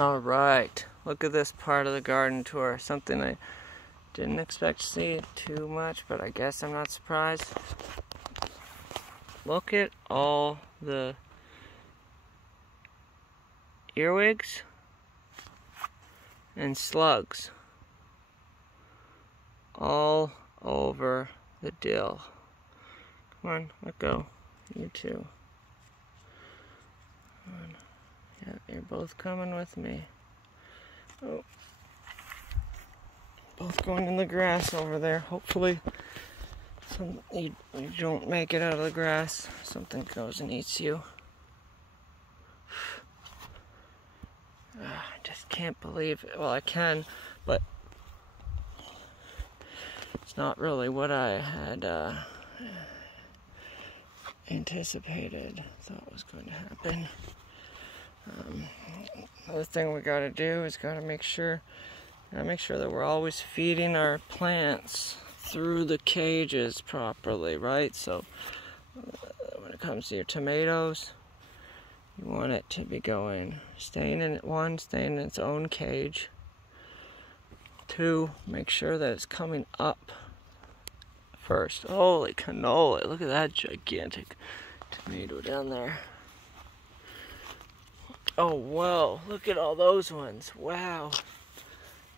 Alright, look at this part of the garden tour. Something I didn't expect to see too much, but I guess I'm not surprised. Look at all the earwigs and slugs all over the dill. Come on, let go. You too. Come on. Yeah, you're both coming with me. Oh. Both going in the grass over there. Hopefully you don't make it out of the grass. Something goes and eats you. I just can't believe it. Well, I can, but it's not really what I had anticipated, thought was going to happen. Another thing we gotta do is gotta make sure that we're always feeding our plants through the cages properly, right? So when it comes to your tomatoes, you want it to be staying in its own cage. 2, make sure that it's coming up first. Holy cannoli, look at that gigantic tomato down there. Oh, whoa, look at all those ones. Wow.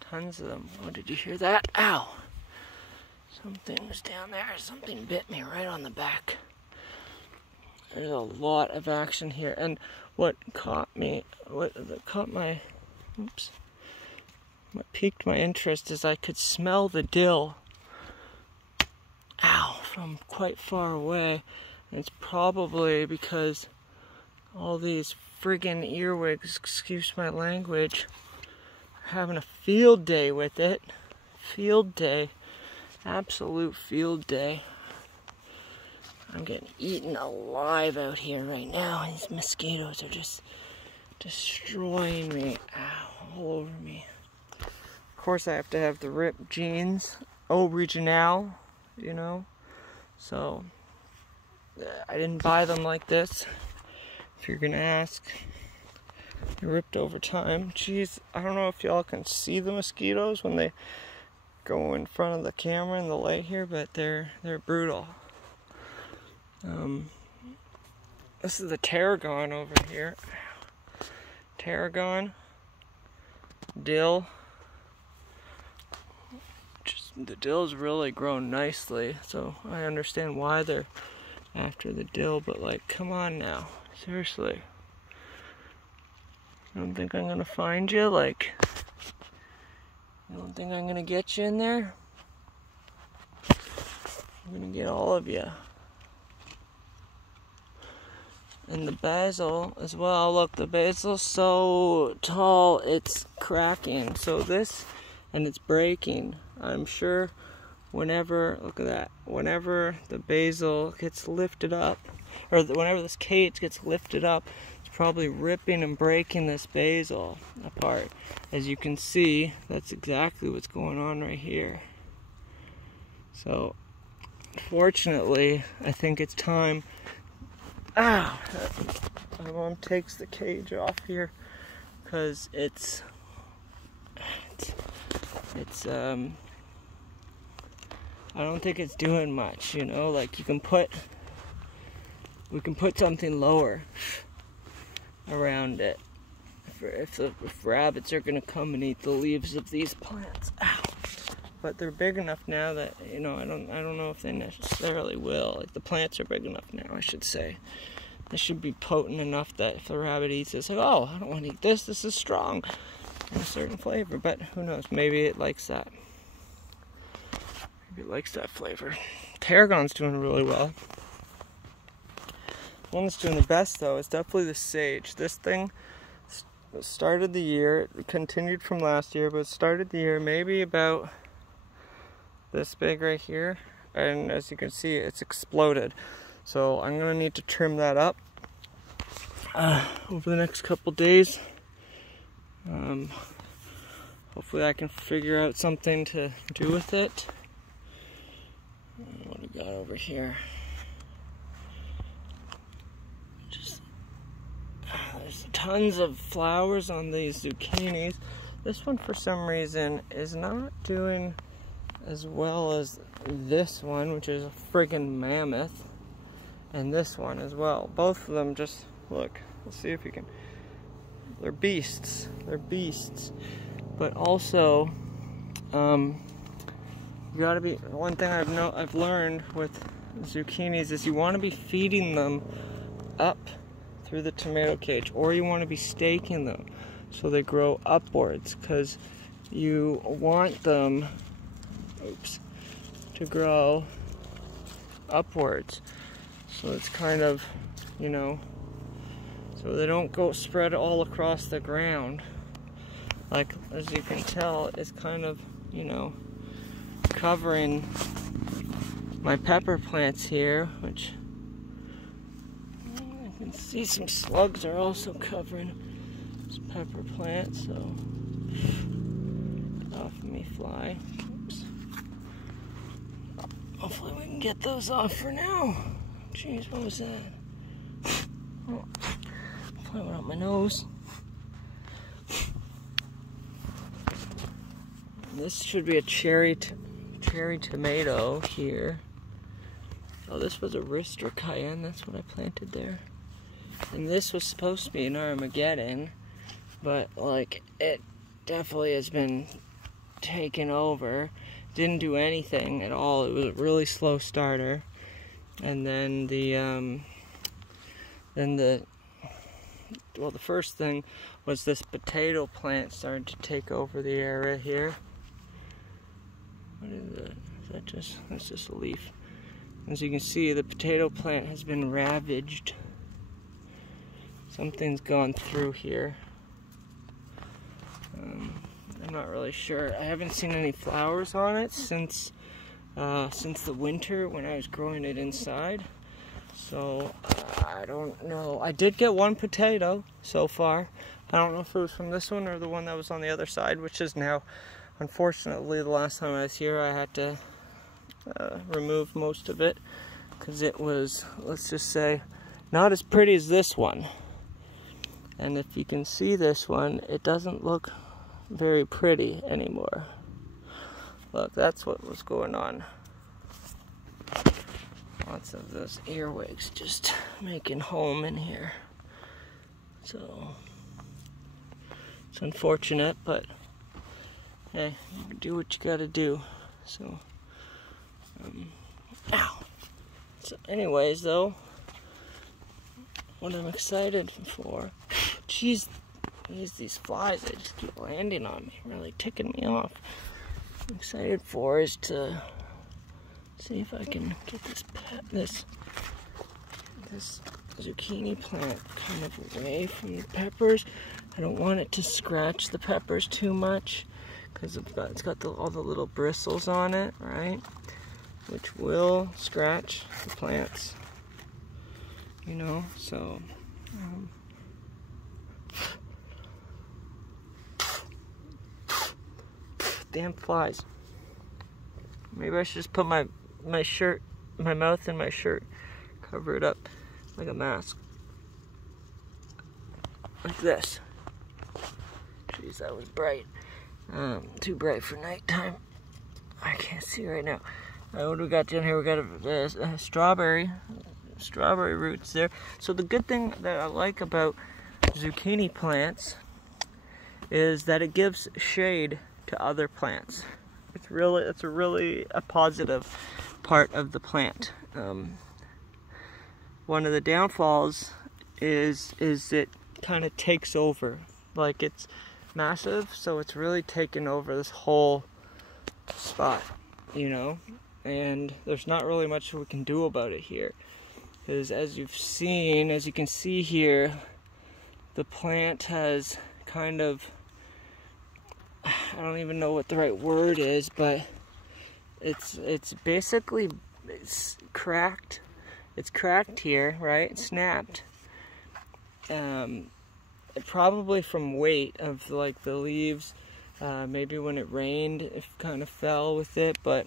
Tons of them. Oh, did you hear that? Ow. Something was down there. Something bit me right on the back. There's a lot of action here. And what piqued my interest is I could smell the dill. Ow, from quite far away. And it's probably because all these friggin' earwigs, excuse my language, are having a field day with it. Field day. Absolute field day. I'm getting eaten alive out here right now. These mosquitoes are just destroying me. Ow, all over me. Of course I have to have the ripped jeans. Original, you know. So, I didn't buy them like this. If you're gonna ask, they're ripped over time. Jeez, I don't know if y'all can see the mosquitoes when they go in front of the camera in the light here, but they're brutal. This is the tarragon over here. Tarragon, dill. The dill's really grown nicely, so I understand why they're after the dill, but like, come on now. Seriously. You don't think I'm gonna find you? Like, you don't think I'm gonna get you in there? I'm gonna get all of you. And the basil as well. Look, the basil's so tall, it's cracking. So this, and it's breaking. I'm sure whenever, look at that, whenever the basil gets lifted up, or whenever this cage gets lifted up, it's probably ripping and breaking this basil apart. As you can see, that's exactly what's going on right here. So, fortunately, I think it's time. Ow! My mom takes the cage off here because it's I don't think it's doing much, you know, like we can put something lower around it if rabbits are gonna come and eat the leaves of these plants. Ow. But they're big enough now that, you know, I don't know if they necessarily will. Like, the plants are big enough now, I should say. They should be potent enough that if the rabbit eats it, it's like, oh, I don't want to eat this. This is strong and a certain flavor. But who knows? Maybe it likes that. Maybe it likes that flavor. Tarragon's doing really well. The one that's doing the best, though, is definitely the sage. This thing started the year. It continued from last year, but it started the year maybe about this big right here, and as you can see, it's exploded. So I'm gonna need to trim that up over the next couple days. Hopefully I can figure out something to do with it. What do we got over here? There's tons of flowers on these zucchinis. This one, for some reason, is not doing as well as this one, which is a friggin' mammoth, and this one as well. Both of them, just look. Let's see if you can. They're beasts. They're beasts. But also, you gotta be. One thing I've learned with zucchinis is you want to be feeding them up through the tomato cage, or you want to be staking them so they grow upwards, because you want them, to grow upwards. So it's kind of, you know, so they don't go spread all across the ground. Like, as you can tell, it's kind of, you know, covering my pepper plants here, which I can see some slugs are also covering this pepper plant, so get off of me, fly. Oops. Hopefully we can get those off for now. Jeez, what was that? Oh, fly went out my nose. This should be a cherry tomato here. Oh, this was a Rister cayenne. That's what I planted there. And this was supposed to be an Armageddon, but like it definitely has been taken over. Didn't do anything at all. It was a really slow starter. And then the first thing was this potato plant started to take over the area here. What is that? That's just a leaf. As you can see, the potato plant has been ravaged. Something's gone through here. I'm not really sure. I haven't seen any flowers on it since the winter when I was growing it inside. So I don't know. I did get one potato so far. I don't know if it was from this one or the one that was on the other side, which is now, unfortunately, the last time I was here, I had to remove most of it because it was, let's just say, not as pretty as this one. And if you can see this one, it doesn't look very pretty anymore. Look, that's what was going on. Lots of those earwigs just making home in here. So it's unfortunate, but hey, you do what you gotta do. So, ow. So anyways, though, what I'm excited for, geez, these flies, they just keep landing on me, really ticking me off. I'm excited for is to see if I can get this zucchini plant kind of away from the peppers. I don't want it to scratch the peppers too much because it's got all the little bristles on it, right? Which will scratch the plants, you know, so damn flies. Maybe I should just put my mouth in my shirt, cover it up like a mask, like this. Jeez, that was bright. Too bright for nighttime. I can't see right now. What do we got down here? We got a strawberry roots there. So the good thing that I like about zucchini plants is that it gives shade to other plants. It's a really positive part of the plant. One of the downfalls is it kind of takes over. Like, it's massive, so it's really taken over this whole spot, you know? And there's not really much we can do about it here. Because as you can see here, the plant has kind of, I don't even know what the right word is, but it's basically cracked. It's cracked here, right? It snapped. Probably from weight of like the leaves. Maybe when it rained, it kind of fell with it, but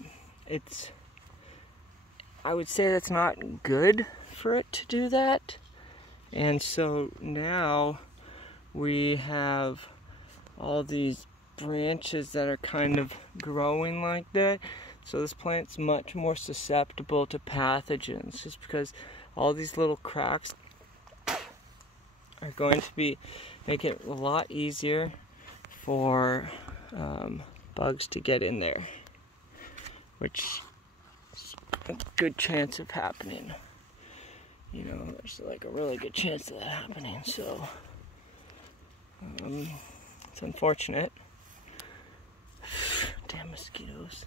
I would say that's not good for it to do that. And so now we have all these branches that are kind of growing like that. So this plant's much more susceptible to pathogens, just because all these little cracks are going to make it a lot easier for bugs to get in there, which is a good chance of happening. You know, there's like a really good chance of that happening, so it's unfortunate. Damn mosquitoes.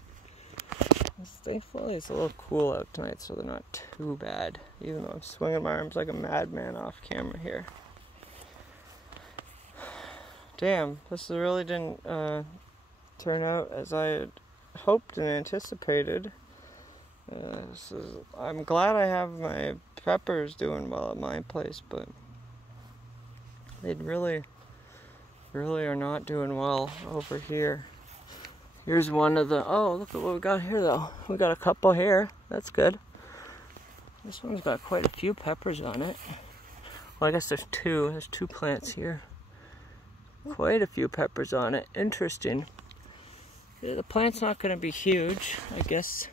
Thankfully it's a little cool out tonight, so they're not too bad, even though I'm swinging my arms like a madman off camera here. Damn, this really didn't turn out as I had hoped and anticipated. I'm glad I have my peppers doing well at my place, but they really are not doing well over here. Here's one of the, oh, look at what we got here though. We got a couple here, that's good. This one's got quite a few peppers on it. Well, I guess there's two plants here. Quite a few peppers on it, interesting. Yeah, the plant's not going to be huge, I guess.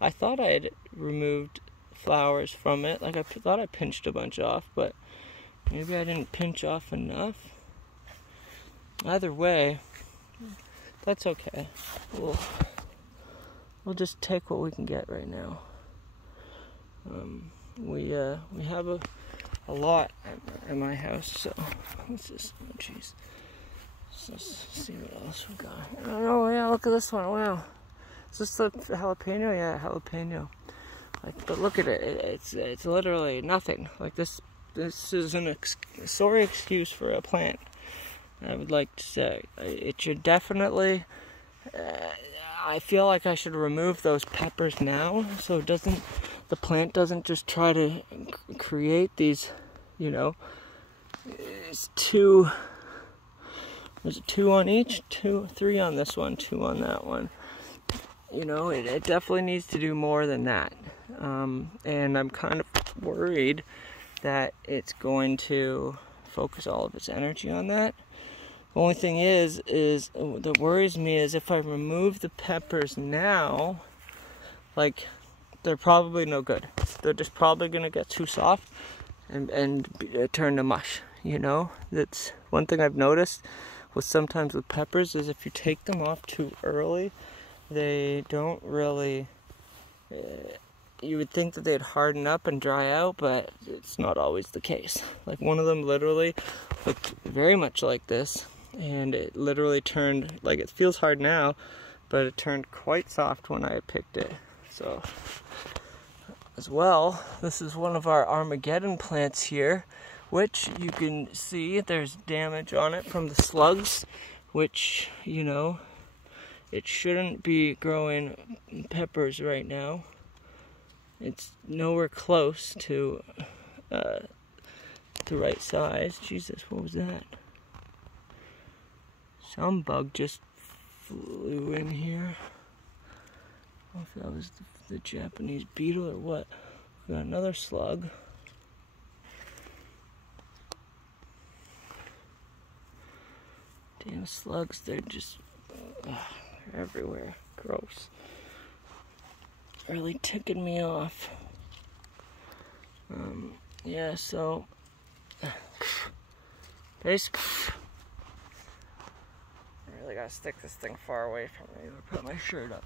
I thought I had removed flowers from it, like I thought I pinched a bunch off, but maybe I didn't pinch off enough. Either way, that's okay. We'll just take what we can get right now. We have a lot at my house, so what's this? Oh jeez. Let's see what else we got. Oh yeah, look at this one. Wow. Is this the jalapeno? Yeah, jalapeno. But look at it. It's literally nothing. Like this is a sorry excuse for a plant. I would like to say it should definitely. I feel like I should remove those peppers now, so the plant doesn't just try to create these. You know, it's two. There's 2 on each, 3 on this one, 2 on that one. You know, it definitely needs to do more than that. And I'm kind of worried that it's going to focus all of its energy on that. The only thing is that worries me is if I remove the peppers now, like, they're probably no good. They're just probably going to get too soft and turn to mush, you know? That's one thing I've noticed. Sometimes with peppers is if you take them off too early, they don't really, you would think that they'd harden up and dry out, but it's not always the case. Like one of them literally looked very much like this, and it literally turned, like it feels hard now, but it turned quite soft when I picked it. So, as well, this is one of our Armageddon plants here, which you can see there's damage on it from the slugs, which, you know, it shouldn't be growing peppers right now. It's nowhere close to the right size. Jesus, what was that? Some bug just flew in here. I don't know if that was the Japanese beetle or what. We got another slug. Damn slugs, they're just they're everywhere. Gross. Really ticking me off. Yeah, so basically, I really gotta stick this thing far away from me or put my shirt up.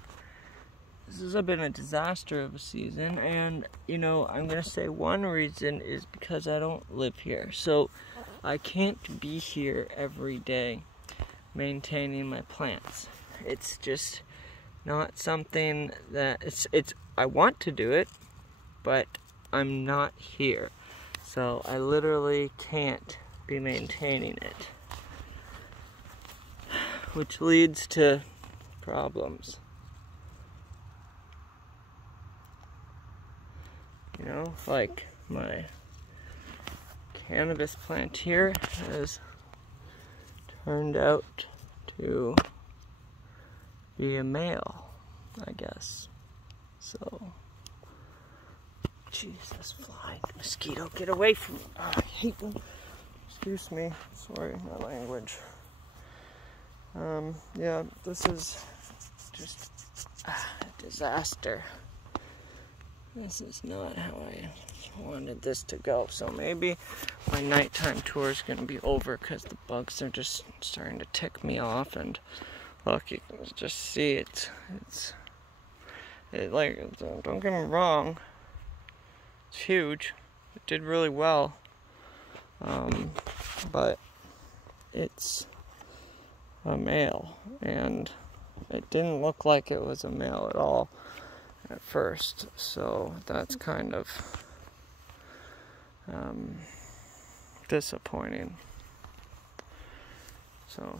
This has been a disaster of a season, and you know, I'm gonna say one reason is because I don't live here, so I can't be here every day maintaining my plants. It's just not something that it's I want to do it, but I'm not here, so I literally can't be maintaining it, which leads to problems. You know, like my cannabis plant here has turned out to be a male, I guess. So, Jesus, fly, mosquito, get away from me. Oh, I hate them. Excuse me, sorry, my language. Yeah, this is just a disaster. This is not how I wanted this to go. So maybe my nighttime tour is going to be over because the bugs are just starting to tick me off. And look, you can just see it like, don't get me wrong, it's huge. It did really well. But it's a male, and it didn't look like it was a male at all at first, so that's kind of disappointing. So,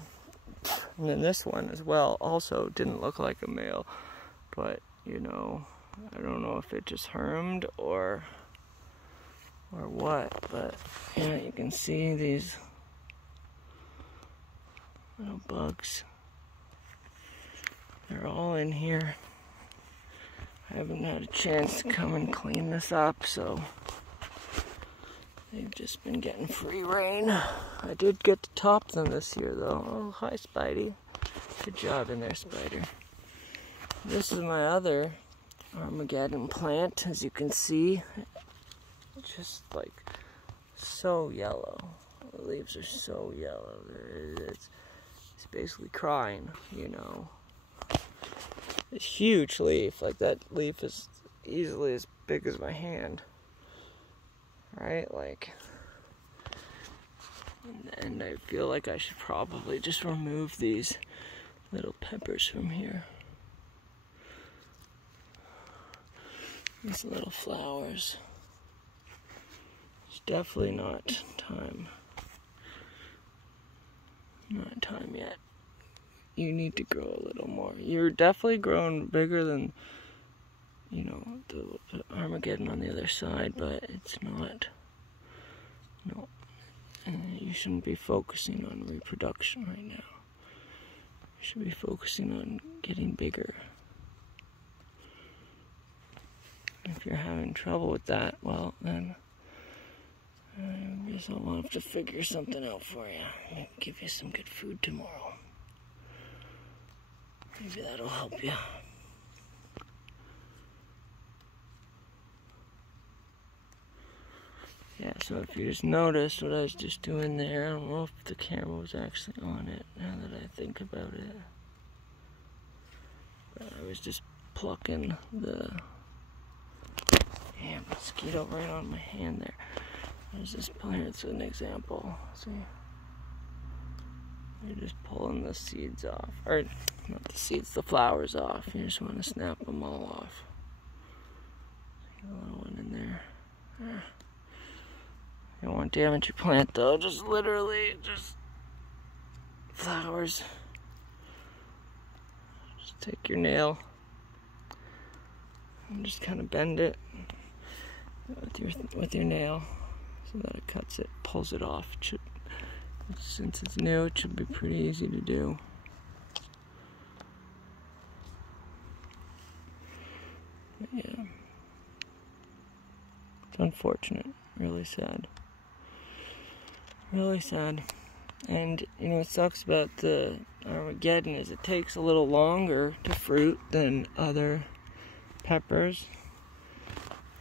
and then this one as well also didn't look like a male, but you know, I don't know if it just hermed or what, but yeah, you can see these little bugs. They're all in here. I haven't had a chance to come and clean this up, so they've just been getting free rein. I did get to top them this year though. Oh, hi Spidey. Good job in there, Spider. This is my other Armageddon plant, as you can see. Just like so yellow. The leaves are so yellow. It's basically crying, you know. This huge leaf, like that leaf is easily as big as my hand, right? Like, and I feel like I should probably just remove these little peppers from here. These little flowers. It's definitely not time. Not time yet. You need to grow a little more. You're definitely growing bigger than, you know, the Armageddon on the other side, but it's not. No. You shouldn't be focusing on reproduction right now. You should be focusing on getting bigger. If you're having trouble with that, well, then I guess I'll have to figure something out for you. I'll give you some good food tomorrow. Maybe that'll help you. Yeah, so if you just noticed what I was just doing there, I don't know if the camera was actually on it, now that I think about it. But I was just plucking the mosquito right on my hand there. I was just pulling, it's an example. See? You're just pulling the seeds off. Or, not the seeds, the flowers off. You just want to snap them all off. See a little one in there. You don't want to damage your plant though, just literally, just flowers. Just take your nail and just kind of bend it with your nail so that it cuts it, pulls it off. It should, since it's new, it should be pretty easy to do. But yeah, it's unfortunate, really sad. Really sad. And you know what sucks about the Armageddon is it takes a little longer to fruit than other peppers.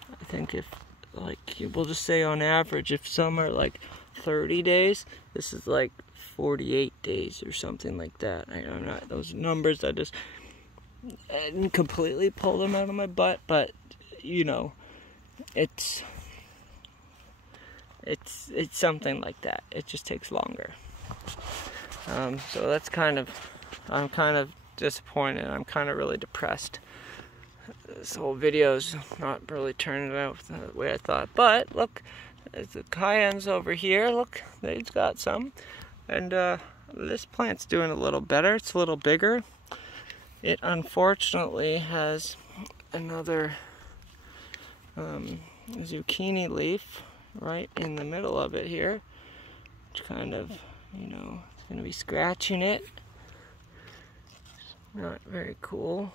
I think if, like, we'll just say on average, if some are like 30 days, this is like 48 days or something like that. I'm not, those numbers, I didn't completely pull them out of my butt, but you know, it's something like that. It just takes longer. So that's I'm kind of disappointed. I'm kind of really depressed. This whole video's not really turning out the way I thought. But look, the cayennes over here, look, they've got some. And this plant's doing a little better. It's a little bigger. It unfortunately has another zucchini leaf right in the middle of it here, which kind of, you know, it's going to be scratching it. It's not very cool.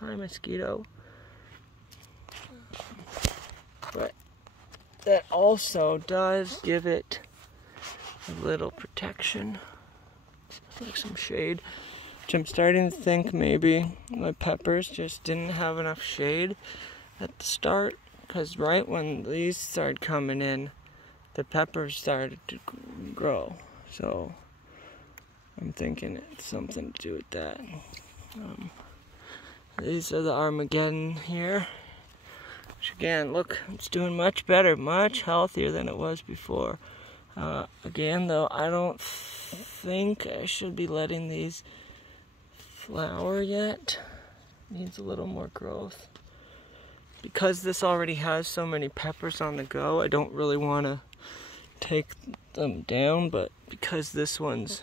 Hi, mosquito. But that also does give it a little protection, like some shade, which I'm starting to think maybe my peppers just didn't have enough shade at the start, because right when these started coming in, the peppers started to grow. So I'm thinking it's something to do with that. These are the Armageddon here, which again, look, it's doing much better, much healthier than it was before. Again though, I don't think I should be letting these flower yet. Needs a little more growth. Because this already has so many peppers on the go, I don't really want to take them down, but because this one's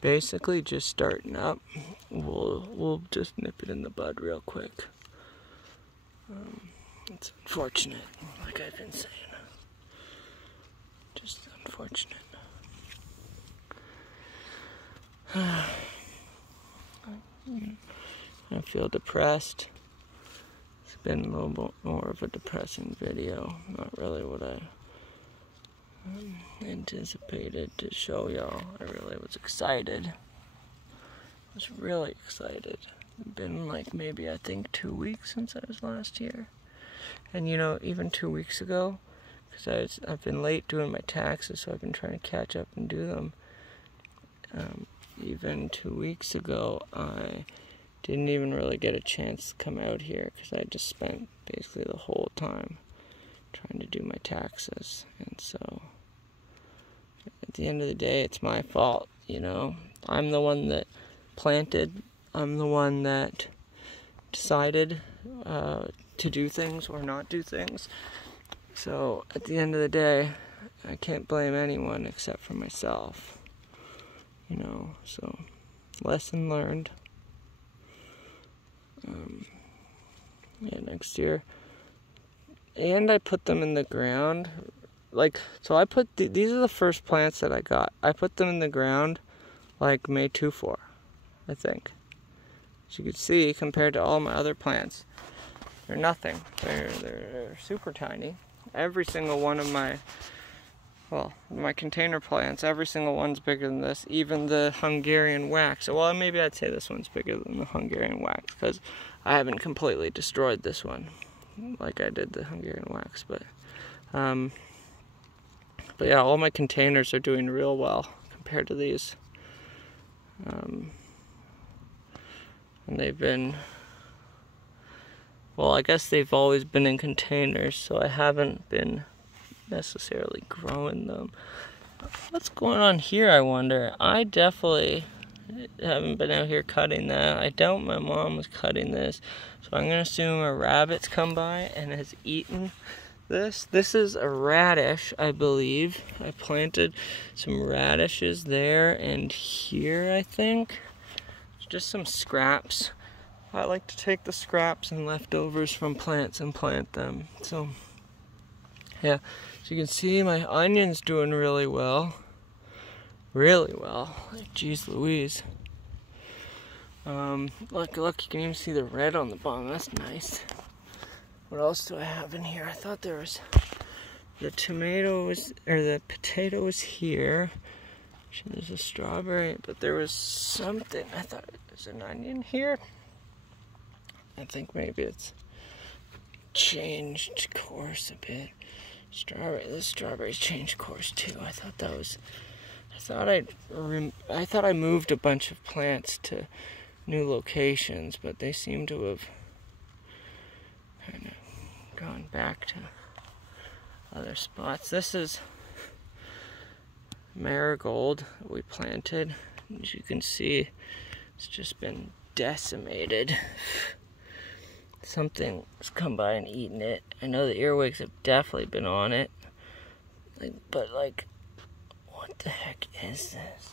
basically just starting up, we'll just nip it in the bud real quick. It's unfortunate, like I've been saying. Just unfortunate. I feel depressed. It's been a little bit more of a depressing video. Not really what I anticipated to show y'all. I really was excited. I was really excited. It's been like maybe I think 2 weeks since I was last here. And you know, even 2 weeks ago, because I've been late doing my taxes, so I've been trying to catch up and do them. Even 2 weeks ago, I didn't even really get a chance to come out here because I just spent basically the whole time trying to do my taxes. And so at the end of the day, it's my fault, you know. I'm the one that planted. I'm the one that decided to do things or not do things. So at the end of the day, I can't blame anyone except for myself, you know. So lesson learned. Yeah, next year. And I put them in the ground. Like, so I put these are the first plants that I got. I put them in the ground like May 2-4, I think. As you can see, compared to all my other plants, they're nothing. They're super tiny. Every single one of my container plants, every single one's bigger than this. Even the Hungarian wax. Well, maybe I'd say this one's bigger than the Hungarian wax because I haven't completely destroyed this one like I did the Hungarian wax. But yeah, all my containers are doing real well compared to these. And they've been, well, I guess they've always been in containers, so I haven't been necessarily growing them. What's going on here, I wonder? I definitely haven't been out here cutting that. I doubt my mom was cutting this, so I'm gonna assume a rabbit's come by and has eaten this. This is a radish, I believe. I planted some radishes there and here, I think. Just some scraps. I like to take the scraps and leftovers from plants and plant them. So yeah, as you can see, my onion's doing really well. Really well. Like, geez Louise. Look, you can even see the red on the bottom. That's nice. What else do I have in here? I thought there was the potato was here. There's a strawberry, but there was something. I thought there's an onion here. I think maybe it's changed course a bit. This strawberry's changed course too. I thought I moved a bunch of plants to new locations, but they seem to have kind of gone back to other spots. This is marigold that we planted. As you can see, it's just been decimated. Something's come by and eaten it. I know the earwigs have definitely been on it. But what the heck is this?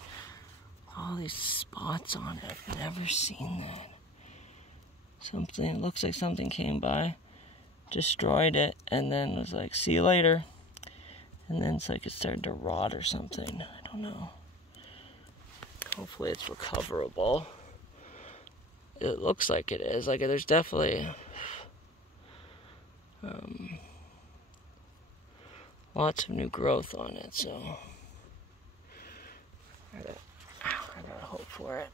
All these spots on it. I've never seen that. It looks like something came by, destroyed it, and then was like, see you later. And then it's like it started to rot or something. I don't know. Hopefully it's recoverable. It looks like it is. Like, there's definitely lots of new growth on it, so for it.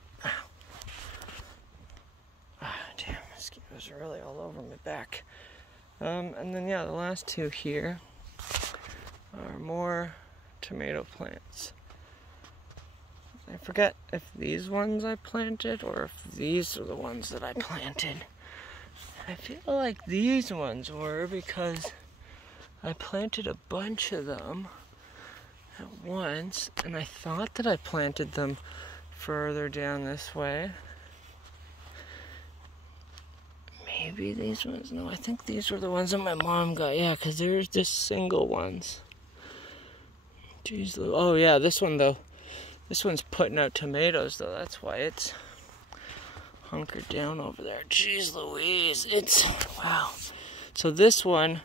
Damn, mosquitoes are really all over my back. And then yeah, the last two here are more tomato plants. I forget if these ones I planted or if these are the ones that I planted. I feel like these ones were because I planted a bunch of them at once, and I thought that I planted them further down this way. Maybe these ones. No, I think these were the ones that my mom got. Yeah, because there's just single ones. Jeez, oh yeah, this one though. This one's putting out tomatoes though. That's why it's hunkered down over there. Jeez Louise, it's wow. So this one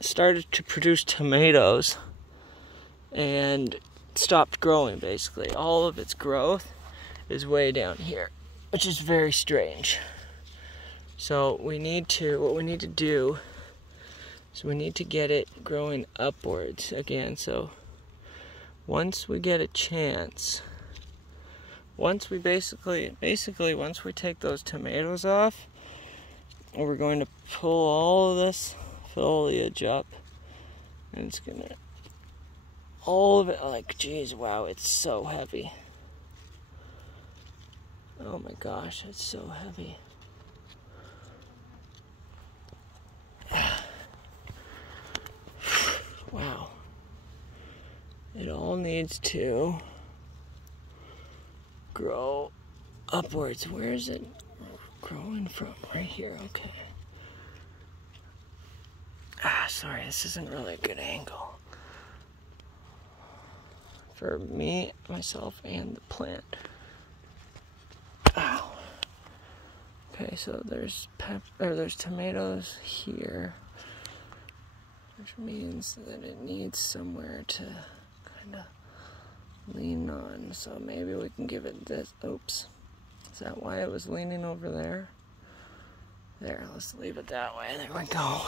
started to produce tomatoes and stopped growing basically. All of its growth is way down here, which is very strange. So what we need to do is we need to get it growing upwards again. So once we get a chance, once we basically once we take those tomatoes off, we're going to pull all of this foliage up, and it's gonna, all of it, like, geez, wow, it's so heavy. Oh my gosh, it's so heavy. Wow. It all needs to grow upwards. Where is it growing from? Right here, okay. Sorry, this isn't really a good angle for me, myself, and the plant. Ow. Okay, so there's tomatoes here, which means that it needs somewhere to kind of lean on. So maybe we can give it this. Oops. Is that why it was leaning over there? There, let's leave it that way. There we go.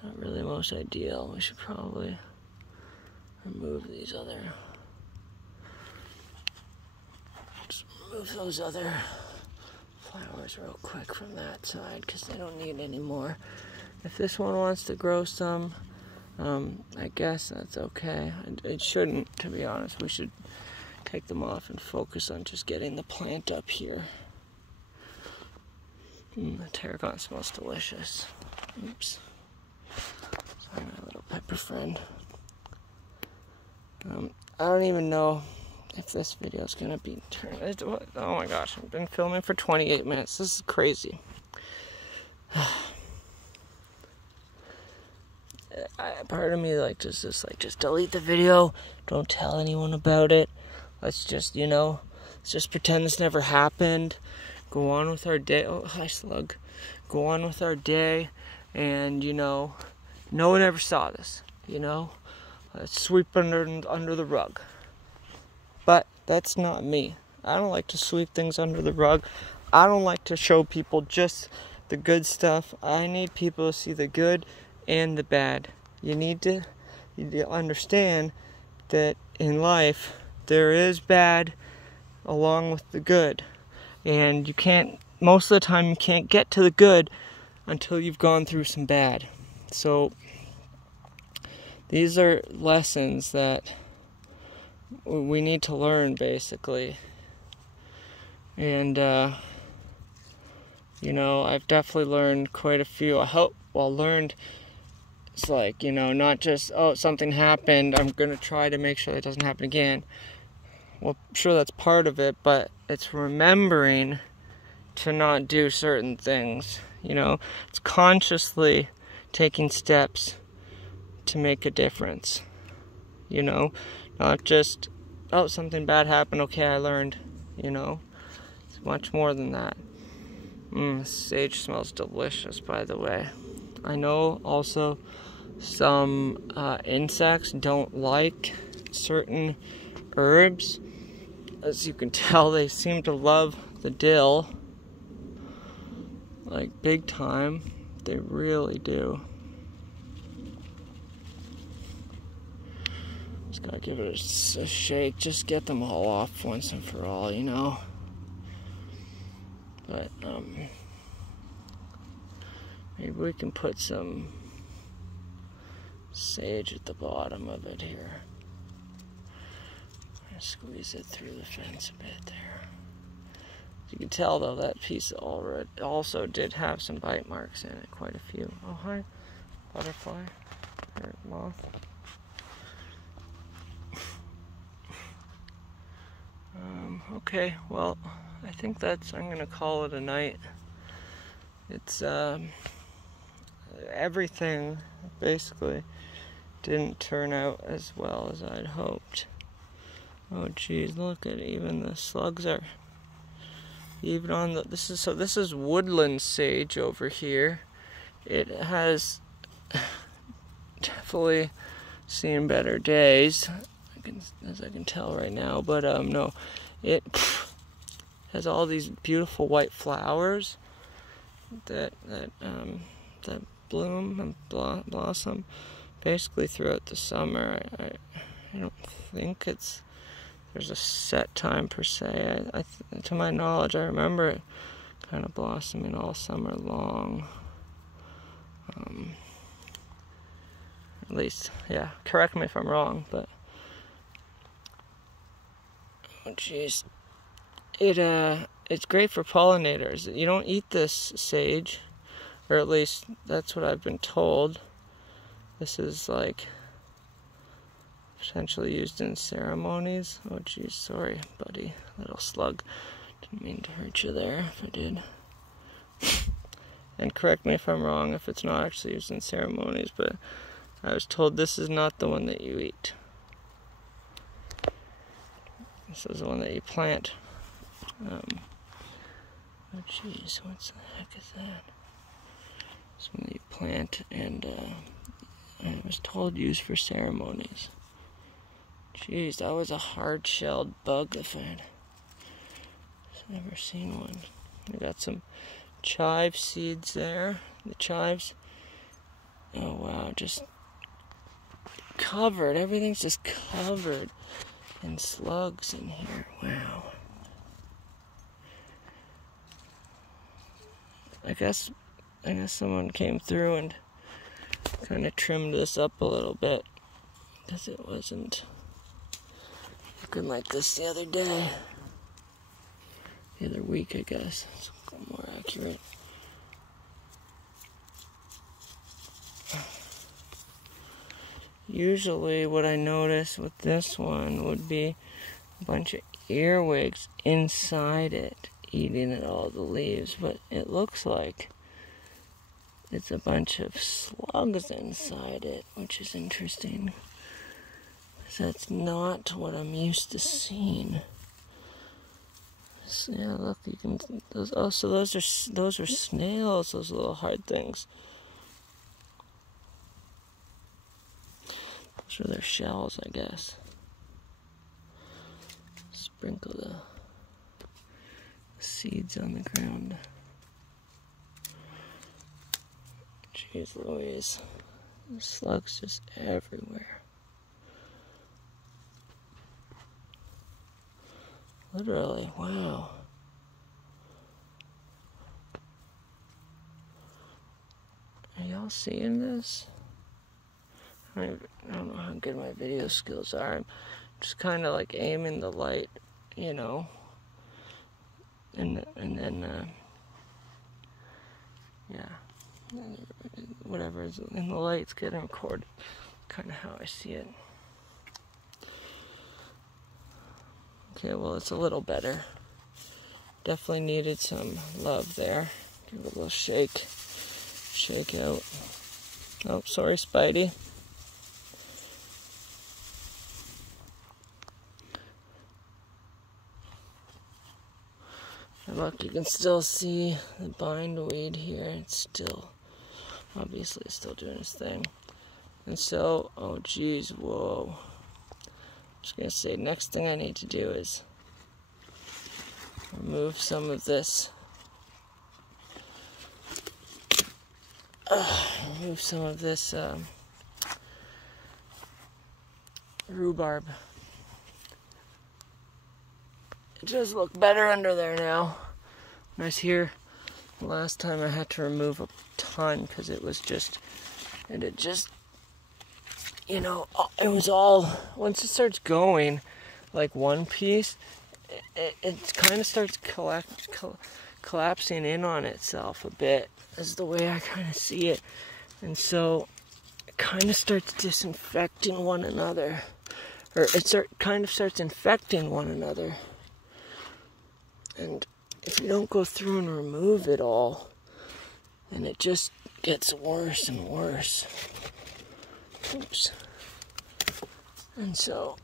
Not really most ideal. We should probably remove these other. Just remove those other flowers real quick from that side because they don't need any more. If this one wants to grow some, I guess that's okay. It shouldn't, to be honest. We should take them off and focus on just getting the plant up here. The tarragon smells delicious. Oops. Sorry, my little pepper friend. I don't even know if this video is going to be turned. Oh my gosh, I've been filming for 28 minutes. This is crazy. Part of me just delete the video. Don't tell anyone about it. Let's just, let's just pretend this never happened. Go on with our day. Oh, hi, slug. Go on with our day, and no one ever saw this. Let's sweep under the rug. But that's not me. I don't like to sweep things under the rug. I don't like to show people just the good stuff. I need people to see the good and the bad. You need to understand that in life there is bad along with the good. And you can't, most of the time you can't get to the good until you've gone through some bad. So these are lessons that we need to learn, basically. And I've definitely learned quite a few. Learned, it's like, not just, oh, something happened, I'm going to try to make sure that doesn't happen again. Well, sure, that's part of it, but it's remembering to not do certain things. It's consciously taking steps to make a difference. Not just, oh, something bad happened, okay, I learned. It's much more than that. Sage smells delicious, by the way. I know also some insects don't like certain herbs. As you can tell, they seem to love the dill, like big time. They really do. Just gotta give it a shake, just get them all off once and for all, you know. But maybe we can put some sage at the bottom of it here. Squeeze it through the fence a bit there. You can tell though that piece already also did have some bite marks in it, quite a few. Oh hi, butterfly or moth. Okay, well, I think I'm gonna call it a night. It's everything basically didn't turn out as well as I'd hoped. Oh geez, look at even the slugs are even on the this is woodland sage over here. It has definitely seen better days, as I can tell right now, but no, it has all these beautiful white flowers that bloom and blossom basically throughout the summer. I don't think there's a set time per se. To my knowledge, I remember it kind of blossoming all summer long. At least, yeah, correct me if I'm wrong, but oh jeez. It's great for pollinators. You don't eat this sage, or at least that's what I've been told. This is like potentially used in ceremonies. Oh geez, sorry buddy, little slug. Didn't mean to hurt you there if I did. And correct me if I'm wrong if it's not actually used in ceremonies, but I was told this is not the one that you eat. This is the one that you plant. Oh jeez, what the heck is that? This one that you plant, and I was told used for ceremonies. Jeez, that was a hard-shelled bug if I'd never seen one. I got some chive seeds there. The chives, oh wow, just covered. Everything's just covered in slugs in here. Wow. I guess someone came through and kind of trimmed this up a little bit, because it wasn't looking like this the other day. The other week, I guess. It's more accurate. Usually what I notice with this one would be a bunch of earwigs inside it, eating at all the leaves, but it looks like it's a bunch of slugs inside it, which is interesting. So that's not what I'm used to seeing. So, yeah, look, you can. So those are snails. Those little hard things. Those are their shells, I guess. Sprinkle the seeds on the ground. Jeez Louise, there's slugs just everywhere. Literally, wow. Are y'all seeing this? I don't know how good my video skills are. I'm just kind of like aiming the light, you know, and then yeah, whatever is in the light's getting recorded. Kind of how I see it. Okay, well, it's a little better. Definitely needed some love there. Give it a little shake out. Oh, sorry, Spidey. And look, you can still see the bindweed here. It's still, obviously, it's still doing its thing. And so, oh geez, whoa. I'm just gonna say, next thing I need to do is remove some of this. rhubarb. It does look better under there now. When I was here last time, I had to remove a ton because it was just, and it just, you know, it was all, once it starts going, like one piece, it kind of starts collapsing in on itself a bit, is the way I kind of see it. And so it kind of starts disinfecting one another, or kind of starts infecting one another. And if you don't go through and remove it all, then it just gets worse and worse. Oops. And so,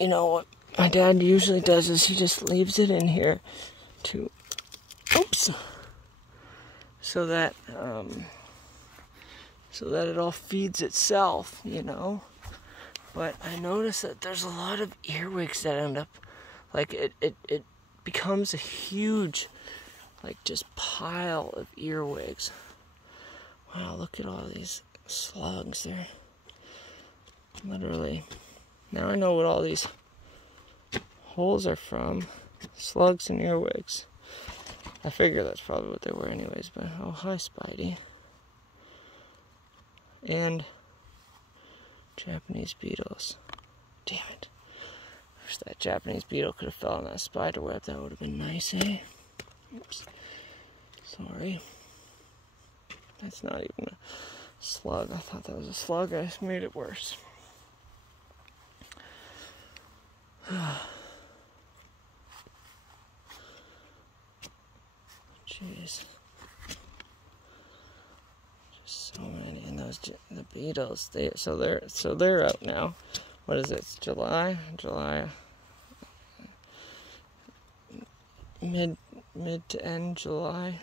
you know, what my dad usually does is he just leaves it in here to, oops, so that it all feeds itself, you know. But I notice that there's a lot of earwigs that end up, like, it becomes a huge, like, just pile of earwigs. Wow, look at all these slugs there. Literally. Now I know what all these holes are from. Slugs and earwigs. I figure that's probably what they were anyways, but oh, hi, Spidey. And Japanese beetles. Damn it. Wish that Japanese beetle could have fell on that spider web. That would have been nice, eh? Oops. Sorry. That's not even a slug. I thought that was a slug. I just made it worse. Jeez. Just so many. And those the beetles. So they're out now. What is it? It's July, mid to end July.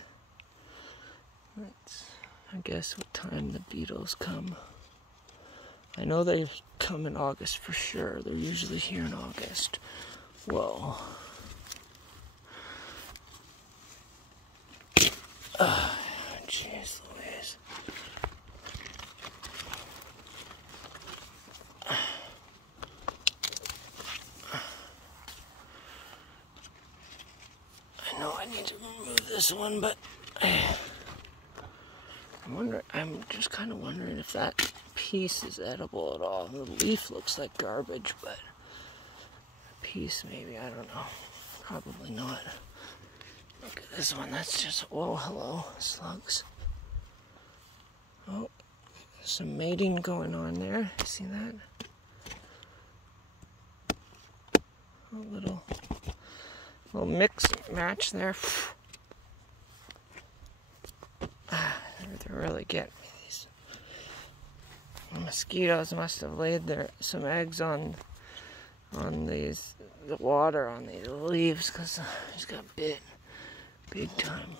That's, I guess, what time the beetles come. I know they come in August for sure. They're usually here in August. Whoa. Jeez Louise. I know I need to remove this one, but I'm just kind of wondering if that piece is edible at all. The leaf looks like garbage, but the piece maybe, I don't know. Probably not. Look at this one, that's just, whoa, hello, slugs. Oh, some mating going on there. See that? A little mix match there. They're really getting me. These mosquitoes must have laid some eggs on the water on these leaves, because he's got bit big time.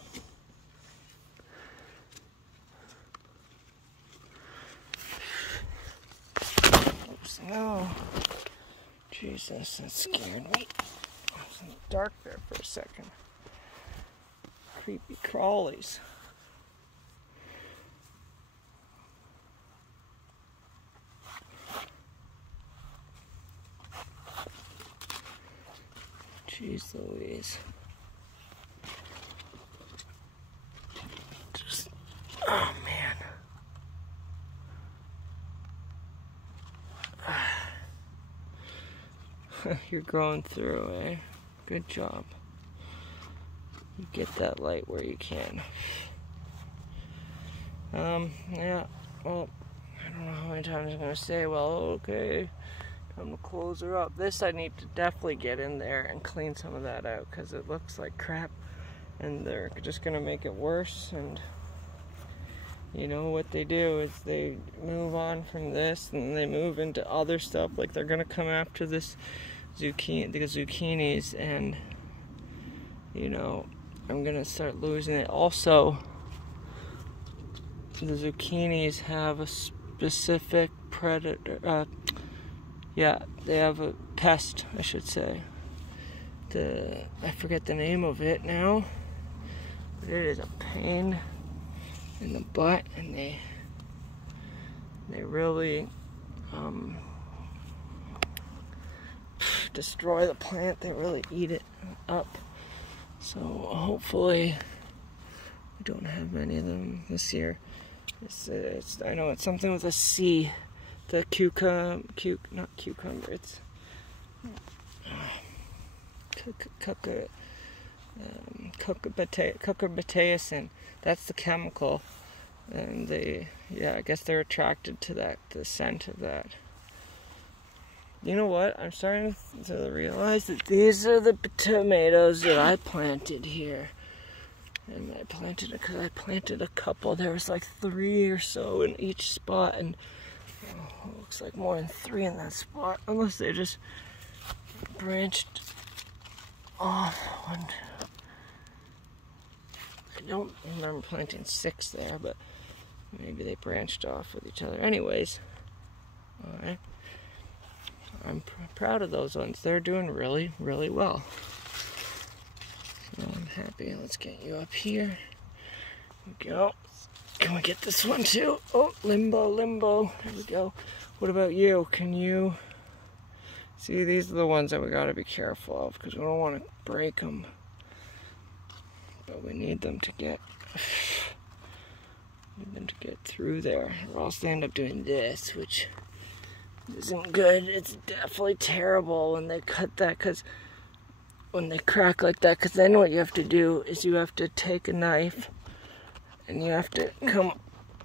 Oops, no. Jesus, that scared me. I was in the dark there for a second. Creepy crawlies. Jeez Louise. Just, oh man. You're growing through, eh? Good job. You get that light where you can. Yeah, well, I don't know how many times I'm gonna say, well, okay, time to close her up. This I need to definitely get in there and clean some of that out, because it looks like crap, and they're just gonna make it worse. And you know what they do is they move on from this and they move into other stuff. Like they're gonna come after this the zucchinis, and you know, I'm gonna start losing it. Also, the zucchinis have a specific predator. Yeah, they have a pest, I should say. I forget the name of it now, but it is a pain in the butt, and they really destroy the plant. They really eat it up. So hopefully we don't have many of them this year. I know it's something with a C. The not cucumber. It's cucurbitaceae. That's the chemical, and I guess they're attracted to that, the scent of that. You know what? I'm starting to realize that these are the tomatoes that I planted here. And I planted it because I planted a couple. There was like 3 or so in each spot, and it looks like more than 3 in that spot, unless they just branched off. I don't remember planting 6 there, but maybe they branched off with each other. Anyways, alright. I'm proud of those ones. They're doing really, really well. So I'm happy. Let's get you up here. There we go. Can we get this one too? Oh, limbo. There we go. What about you? Can you see? These are the ones that we got to be careful of because we don't want to break them. But we need them to get through there, or else they end up doing this, which isn't good. It's definitely terrible when they cut that, because when they crack like that, because then what you have to do is you have to take a knife and you have to come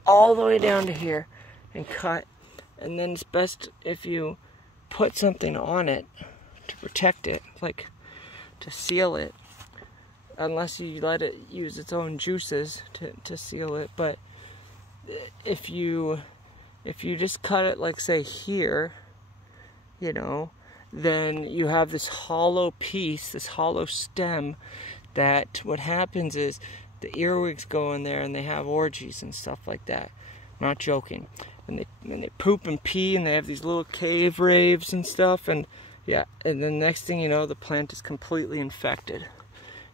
all the way down to here and cut, and then it's best if you put something on it to protect it, like to seal it, unless you let it use its own juices to seal it. But if you just cut it, like say here, you know, then you have this hollow piece, this hollow stem, that what happens is the earwigs go in there and they have orgies and stuff like that. I'm not joking. And they poop and pee, and they have these little cave raves and stuff, and yeah, and then next thing you know, the plant is completely infected,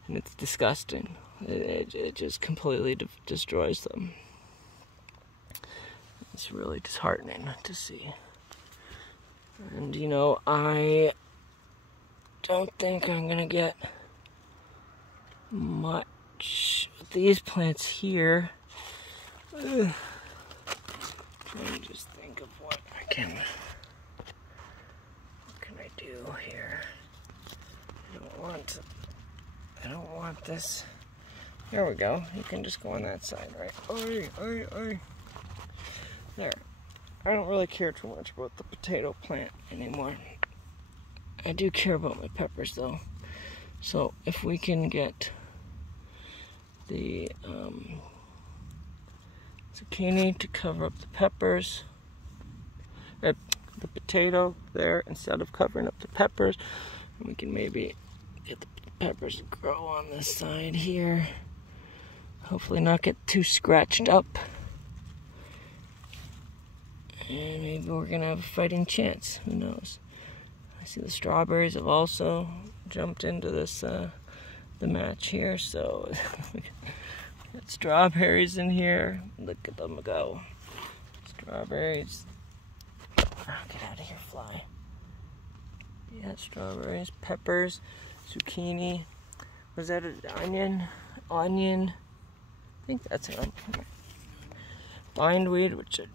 and it's disgusting. It just completely destroys them. It's really disheartening to see. And you know, I don't think I'm gonna get much with these plants here. Trying to just think of what can I do here. I don't want this. There we go. You can just go on that side, right? Oi. There. I don't really care too much about the potato plant anymore. I do care about my peppers though. So if we can get the zucchini to cover up the peppers, the potato there instead of covering up the peppers, and we can maybe get the peppers to grow on this side here. Hopefully not get too scratched up. And maybe we're gonna have a fighting chance. Who knows? I see the strawberries have also jumped into this the match here. So we got strawberries in here. Look at them go. Strawberries. Oh, get out of here, fly. Yeah, strawberries, peppers, zucchini. Was that an onion? Onion. I think that's an onion. Bindweed, which should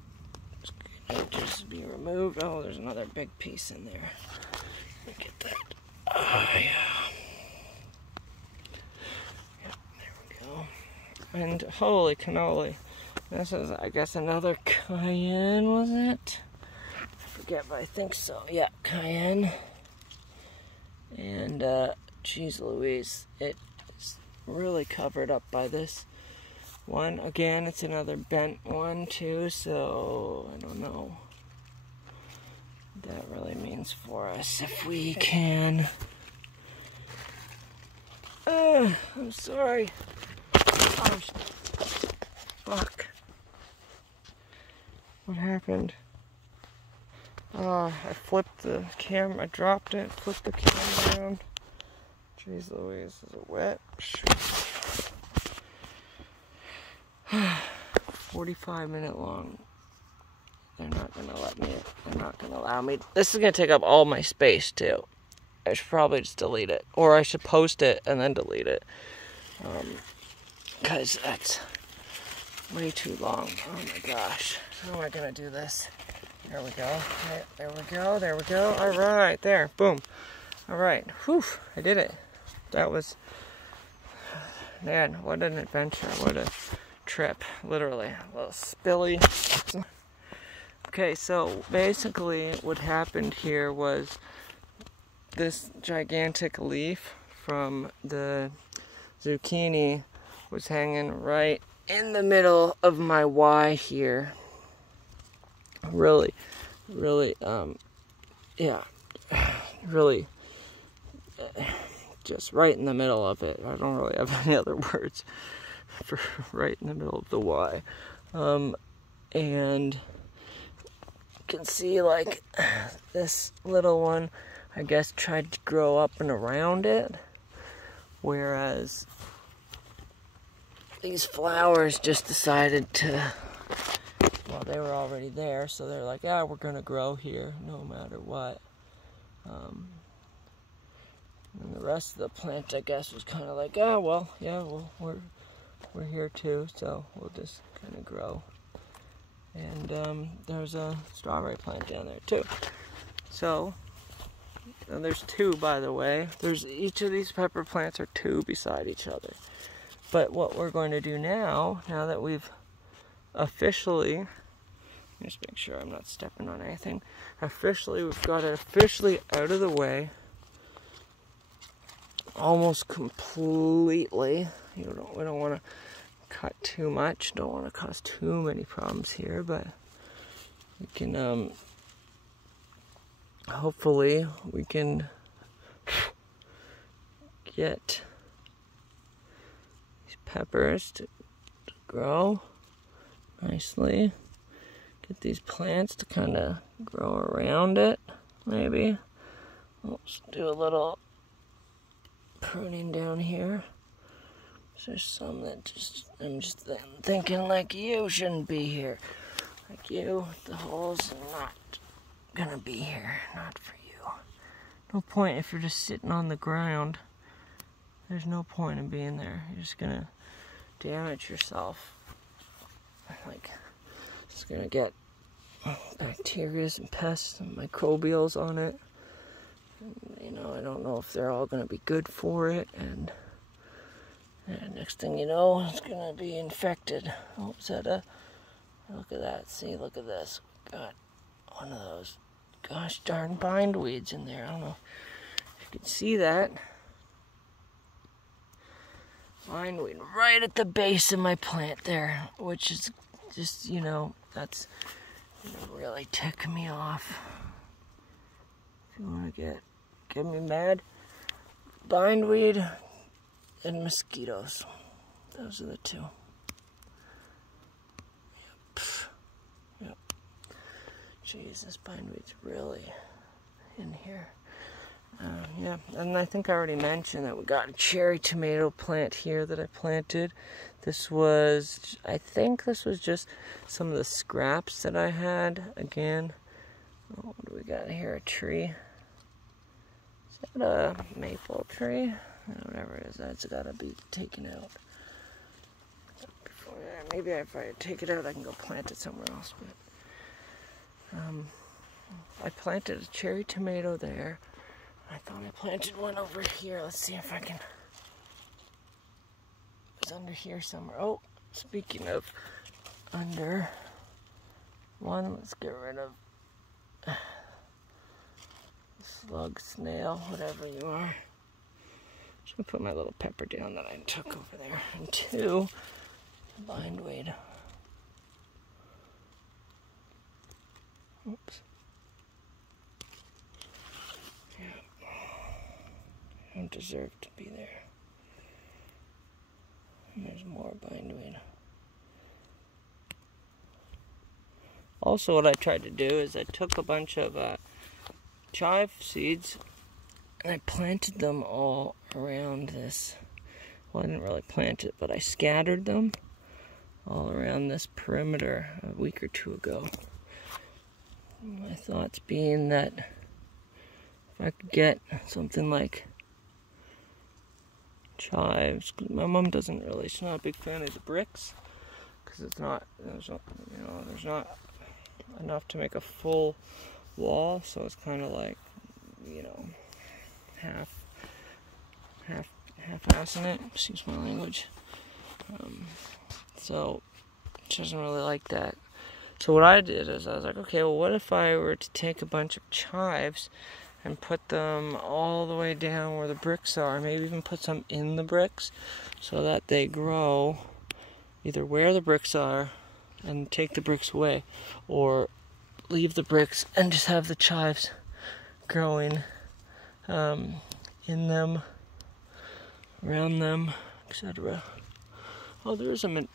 just be removed. Oh, there's another big piece in there. Look at that. Oh, yeah. Yep, there we go. And holy cannoli. This is, I guess, another cayenne, was it? I forget, but I think so. Yeah, cayenne. And, geez Louise, it's really covered up by this one. Again, it's another bent one too, so I don't know what that really means for us. If we can... I'm sorry. Oh, fuck. What happened? I flipped the camera, I dropped it, flipped the camera around. Jeez Louise, is it wet? 45-minute long they're not gonna let me. They're not gonna allow me. This is gonna take up all my space too. I should probably just delete it, or I should post it and then delete it, because that's way too long. Oh my gosh, how am I gonna do this? There we go. Okay, there we go. There we go. All right, there. Boom. All right. Whew. I did it. That was, man, what an adventure. What a trip. Literally. A little spilly. Okay, so basically what happened here was this gigantic leaf from the zucchini was hanging right in the middle of my Y here. Really, yeah, really, just right in the middle of it. I don't really have any other words for right in the middle of the Y. And you can see, like, this little one, I guess, tried to grow up and around it, whereas these flowers just decided to, well, they were already there, so they're like, yeah, we're gonna grow here no matter what. And the rest of the plant, I guess, was kind of like, oh, well, yeah, well, we're here too, so we'll just kind of grow. And there's a strawberry plant down there too. So, and there's two, by the way. There's each of these pepper plants are two beside each other. But what we're going to do now that we've officially, just make sure I'm not stepping on anything. Officially, we've got it officially out of the way, almost completely. We don't want to cut too much. Don't want to cause too many problems here, but we can. Hopefully, we can get these peppers to grow nicely. Get these plants to kind of grow around it, maybe. Let's do a little pruning down here. So there's some that I'm just thinking, like, you shouldn't be here. Like you, the holes are not gonna be here, not for you. No point if you're just sitting on the ground. There's no point in being there. You're just gonna damage yourself. Like, it's gonna get bacteria and pests and microbials on it. And, you know, I don't know if they're all gonna be good for it, and next thing you know, it's gonna be infected. Oh, is that a, look at that, see, look at this. Got one of those, gosh darn, bindweeds in there. I don't know if you can see that. Bindweed right at the base of my plant there, which is just, you know, that's really ticking me off. If you want to get me mad, bindweed and mosquitoes. Those are the two. Yep. Jeez, this bindweed's really in here. Yeah, and I think I already mentioned that we got a cherry tomato plant here that I planted. This was, I think this was just some of the scraps that I had. Again, what do we got here? A tree. Is that a maple tree? Whatever it is, that's got to be taken out. Before, maybe if I take it out, I can go plant it somewhere else. But I planted a cherry tomato there. I thought I planted one over here. Let's see if I can. It's under here somewhere. Oh, speaking of under one, let's get rid of slug, snail, whatever you are. Just gonna put my little pepper down that I took over there. And two, bindweed. Oops. Don't deserve to be there. And there's more bindweed. Also, what I tried to do is I took a bunch of chive seeds and I planted them all around this. Well, I didn't really plant it, but I scattered them all around this perimeter a week or two ago. My thoughts being that if I could get something like chives, my mom doesn't really, she's not a big fan of the bricks, because there's not enough to make a full wall, so it's kind of like, half-assing it, excuse my language. So she doesn't really like that. So what I did is I was like, okay, well, what if I were to take a bunch of chives and put them all the way down where the bricks are, maybe even put some in the bricks, so that they grow either where the bricks are and take the bricks away, or leave the bricks and just have the chives growing in them, around them, etc. Oh, there's a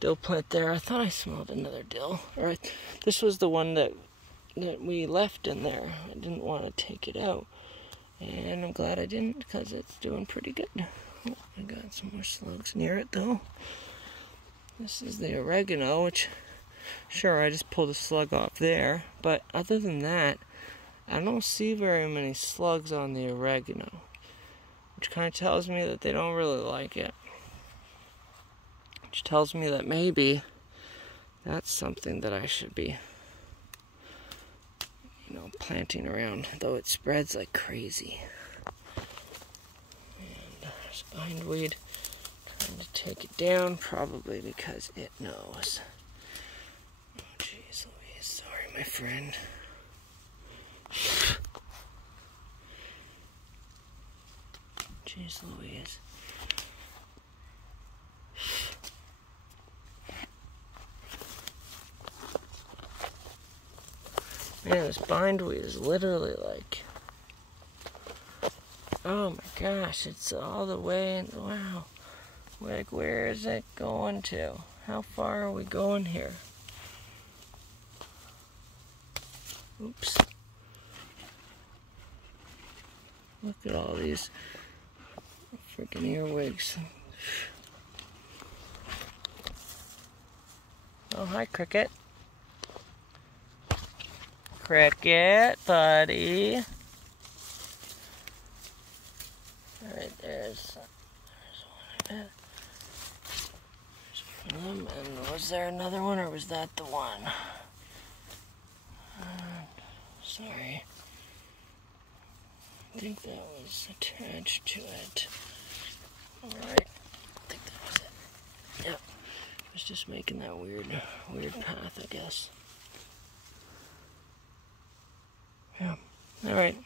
dill plant there. I thought I smelled another dill. Alright, this was the one that we left in there. I didn't want to take it out, and I'm glad I didn't, because it's doing pretty good. Oh, I got some more slugs near it though. This is the oregano, which, sure, I just pulled a slug off there, but other than that, I don't see very many slugs on the oregano, which kind of tells me that they don't really like it. Which tells me that maybe that's something that I should be, planting around, though it spreads like crazy. And there's bindweed, trying to take it down, probably because it knows. Oh, jeez Louise, sorry, my friend. Jeez Louise. Man, this bindweed is literally like, oh my gosh, it's all the way in, wow. Like, where is it going to? How far are we going here? Oops. Look at all these freaking earwigs. Oh, hi, Cricket. Cricket, buddy. Alright, there's one of them. And was there another one, or was that the one? Sorry. I think that was attached to it. Alright, I think that was it. Yep. It was just making that weird path, I guess. Yeah. Alright.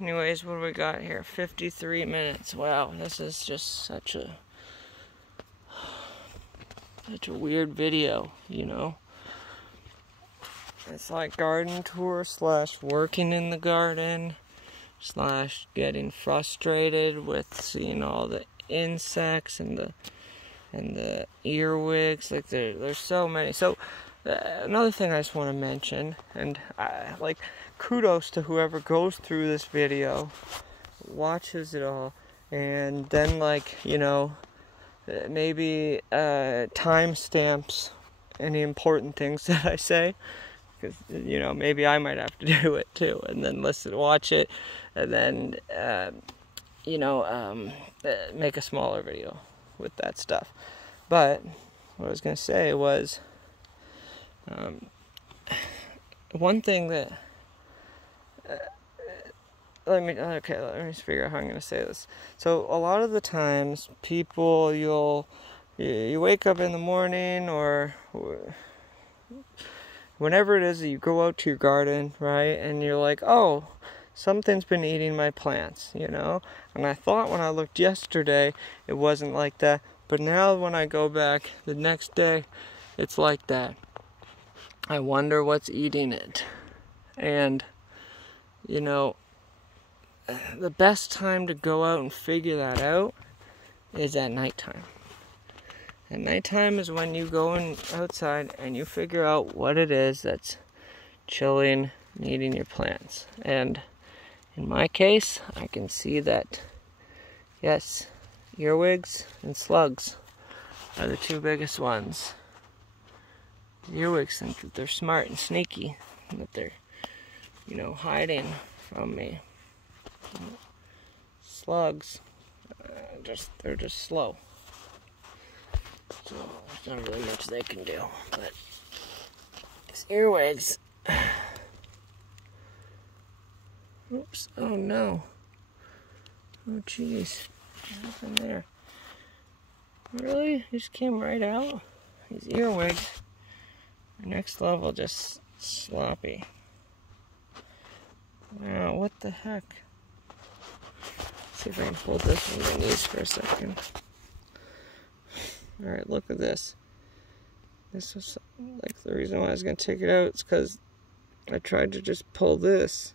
Anyways, what do we got here? 53 minutes. Wow, this is just such a weird video, It's like garden tour / working in the garden / getting frustrated with seeing all the insects and the earwigs. Like there's so many. So another thing I just want to mention, and kudos to whoever goes through this video, watches it all, and then maybe timestamps any important things that I say, because maybe I might have to do it too, and then watch it, and then make a smaller video with that stuff. But what I was gonna say was one thing that let me figure out how I'm gonna say this. So a lot of the times, people, you wake up in the morning, or whenever it is that you go out to your garden, right, and you're like, oh, something's been eating my plants, And I thought when I looked yesterday, it wasn't like that, but now when I go back the next day, it's like that. I wonder what's eating it. And, the best time to go out and figure that out is at nighttime. At nighttime is when you go outside and you figure out what it is that's chilling and eating your plants. And in my case, I can see that, yes, earwigs and slugs are the two biggest ones. earwigs think that they're smart and sneaky, and that they're, you know, hiding from me. Slugs, they're just slow. So there's not really much they can do. But these earwigs. Oops! Oh no! Oh jeez! What happened there? Really? He just came right out? These earwigs. Next level, just sloppy. Wow, what the heck? Let's see if I can hold this on my knees for a second. Alright, look at this. This was like the reason why I was going to take it out is because I tried to just pull this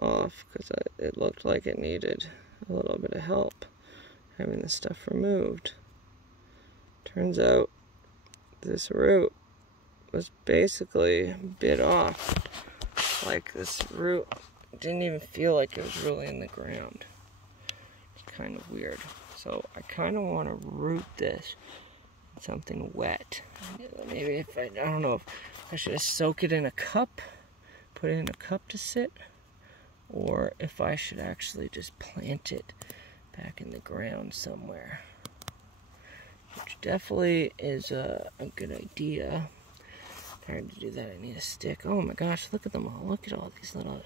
off because it looked like it needed a little bit of help having the stuff removed. Turns out this root was basically bit off. Like this root didn't even feel like it was really in the ground. It's kind of weird. So I kind of want to root this in something wet. Maybe if I don't know if I should just soak it in a cup, put it in a cup to sit, or if I should actually just plant it back in the ground somewhere. Which definitely is a good idea. In order to do that, I need a stick. Oh my gosh, look at them all. Look at all these little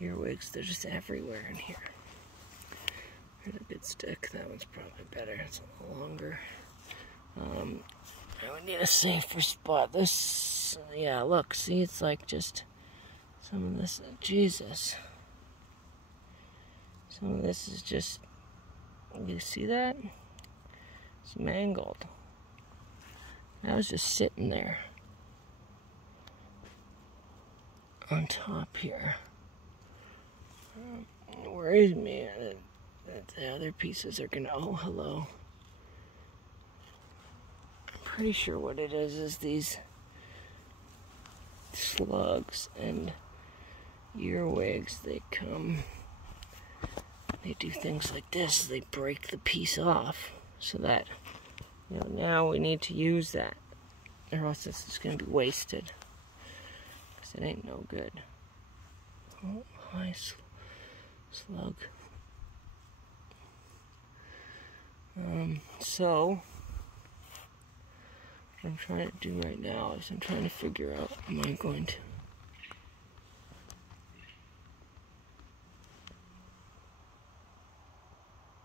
earwigs. They're just everywhere in here. There's a good stick. That one's probably better. It's a little longer. I would need a safer spot. This, yeah, look, see, it's like just some of this. Jesus. Some of this is just, you see that? It's mangled. I was just sitting there on top here. It worries me that the other pieces are gonna, oh, hello. I'm pretty sure what it is these slugs and earwigs. They come, they do things like this. They break the piece off so that, you know, now we need to use that, or else this is going to be wasted. Because it ain't no good. Oh, hi, slug. So, what I'm trying to do right now is I'm trying to figure out, am I going to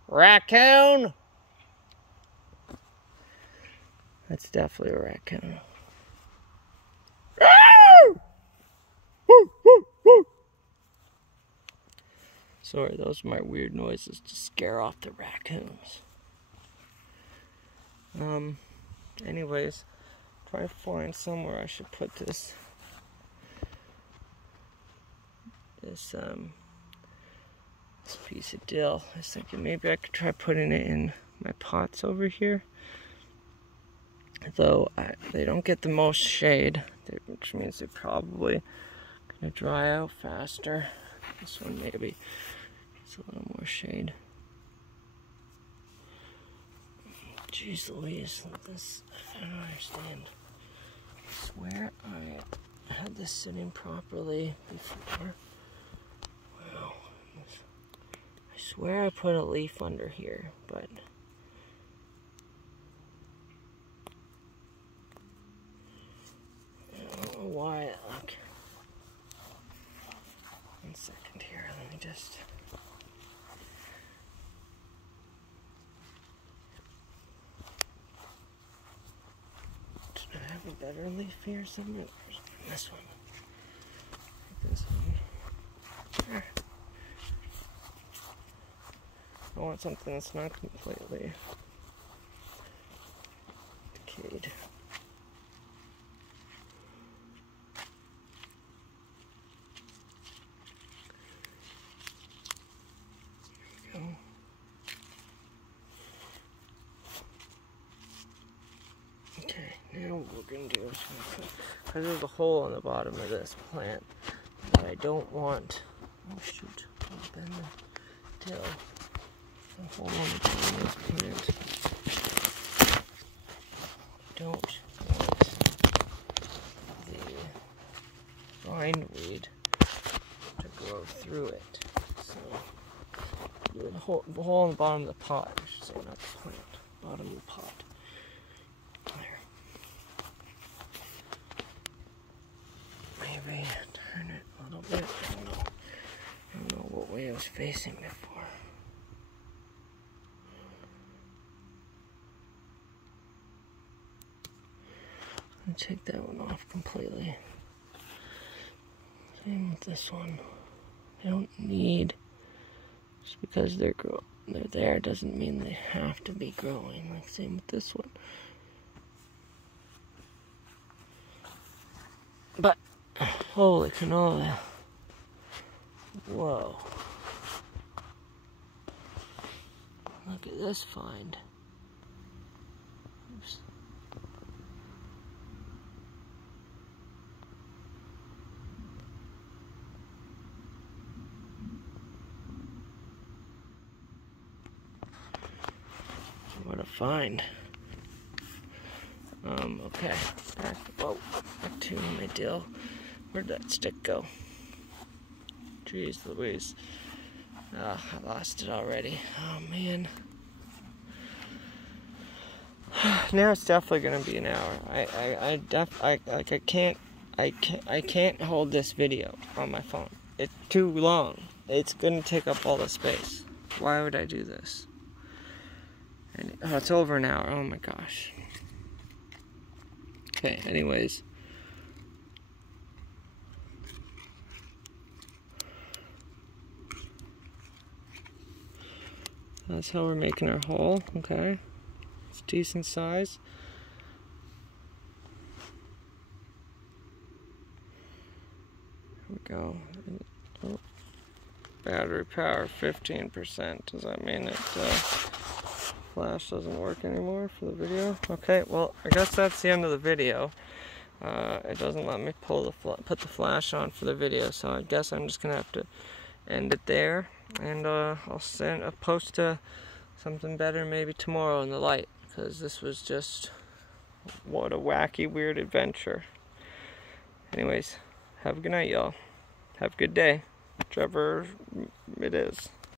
raccoon? That's definitely a raccoon. Sorry, those are my weird noises to scare off the raccoons. Anyways, try to find somewhere I should put this piece of dill. I was thinking maybe I could try putting it in my pots over here. Though they don't get the most shade, which means they're probably gonna dry out faster. This one maybe it's a little more shade. Jeez Louise, this, I don't understand. I swear I had this sitting properly before. Wow. I swear I put a leaf under here, but I don't know why. Like, 1 second here, let me just. I have a better leaf here somewhere. This one. This one. There. I want something that's not completely decayed. There we go. Okay, now what we're going to do is, because there's a hole in the bottom of this plant that I don't want. Oh shoot, I'll bend the dill. A hole in the bottom of this plant. I don't want the hole in the bottom of the pot, I should say, not the plant. Bottom of the pot. There. Maybe turn it a little bit. I don't know what way I was facing before. I'm gonna take that one off completely. Same with this one. They don't need, just because they're there doesn't mean they have to be growing. Like same with this one. But holy canola! Whoa! Look at this find. Oops. What a find. Okay. Back to my deal. Where'd that stick go? Jeez Louise. I lost it already. Oh man. Now it's definitely gonna be an hour. I can't hold this video on my phone. It's too long. It's gonna take up all the space. Why would I do this? And, oh, it's over an hour. Oh my gosh. Okay, anyways. That's how we're making our hole, okay? It's decent size. Here we go. Oh. Battery power 15%. Does that mean it flash doesn't work anymore for the video? Okay, well, I guess that's the end of the video. It doesn't let me put the flash on for the video, so I guess I'm just gonna have to end it there, and I'll post something better maybe tomorrow in the light, because this was just what a wacky, weird adventure. Anyways, have a good night, y'all. Have a good day, whichever it is.